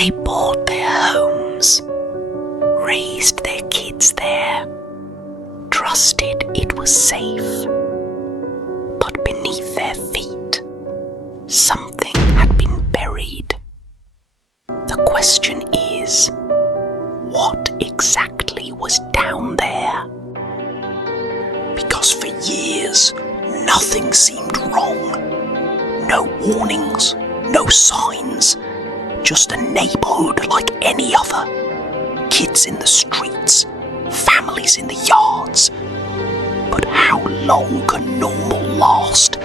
They bought their homes, raised their kids there, trusted it was safe. But beneath their feet, something had been buried. The question is, what exactly was down there? Because for years, nothing seemed wrong. No warnings, no signs, just a neighborhood like any other. Kids in the streets, families in the yards. But how long can normal last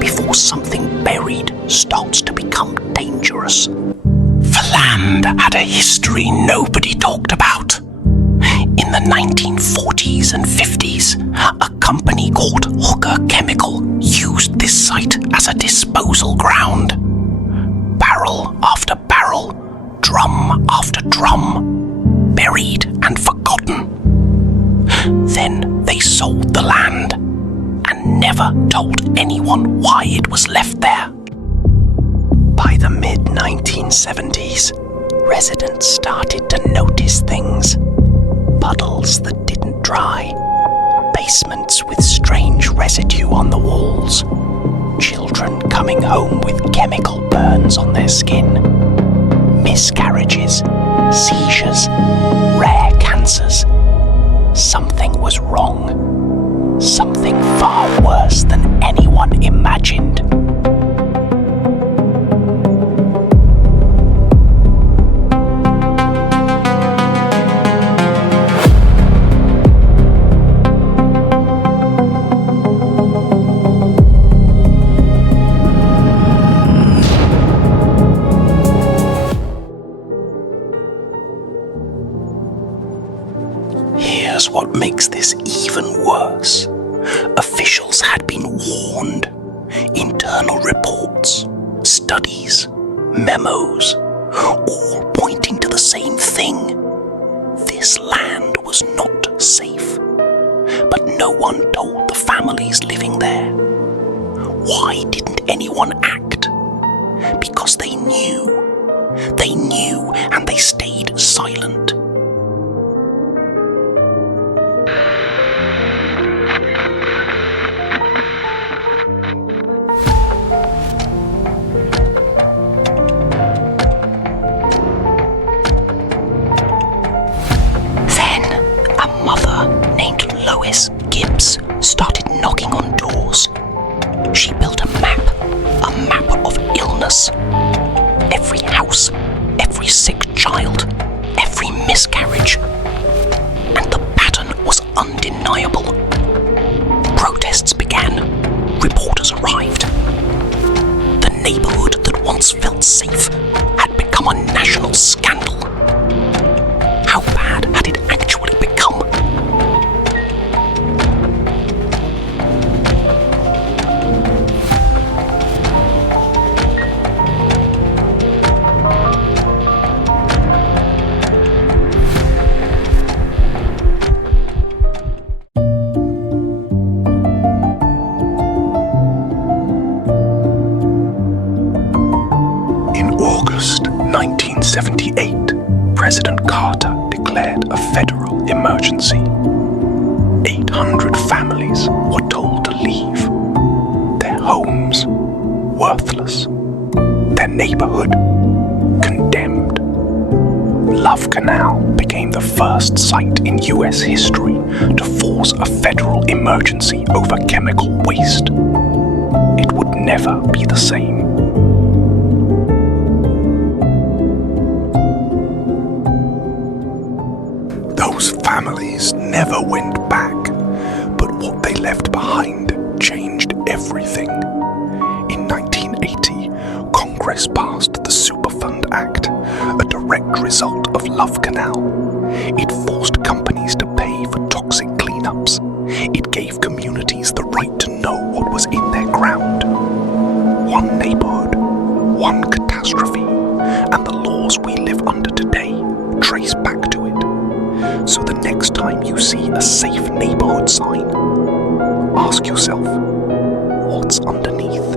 before something buried starts to become dangerous? The land had a history nobody talked about. In the 1940s and 50s, a company called Hooker Chemical used this site as a disposal ground. Barrel after barrel, drum after drum, buried and forgotten. Then they sold the land and never told anyone why it was left there. By the mid-1970s, residents started to notice things. Puddles that didn't dry, basements with strange residue on the walls, children coming home with chemical burns on their skin, miscarriages, seizures, rare cancers. Something was wrong. Something far worse than anyone imagined. Here's what makes this even worse. Officials had been warned. Internal reports, studies, memos, all pointing to the same thing. This land was not safe. But no one told the families living there. Why didn't anyone act? Because they knew. They knew and they stayed silent. Started knocking on doors. She built a map of illness. Every house, every sick child, every miscarriage. And the pattern was undeniable. Protests began. Reporters arrived. The neighborhood that once felt safe had become a national scandal. How bad had it actually become? In August 1978, President Carter declared a federal emergency. 800 families were told to leave. Their homes worthless. Their neighborhood condemned. Love Canal became the first site in U.S. history to force a federal emergency over chemical waste. It would never be the same. Those families never went back, but what they left behind changed everything. In 1980, Congress passed the Superfund Act, a direct result of Love Canal. It forced companies to pay for toxic cleanups. It gave communities the right to know what was in their ground. One neighborhood, one catastrophe, and the laws we live under today trace back to it. So the next time you see a safe neighborhood sign, ask yourself, what's underneath?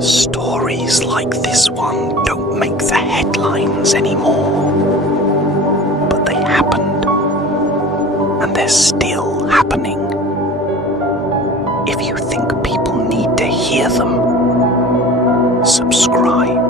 Stories like this one don't make the headlines anymore, but they happened, and they're still happening. If you think people need to hear them, subscribe.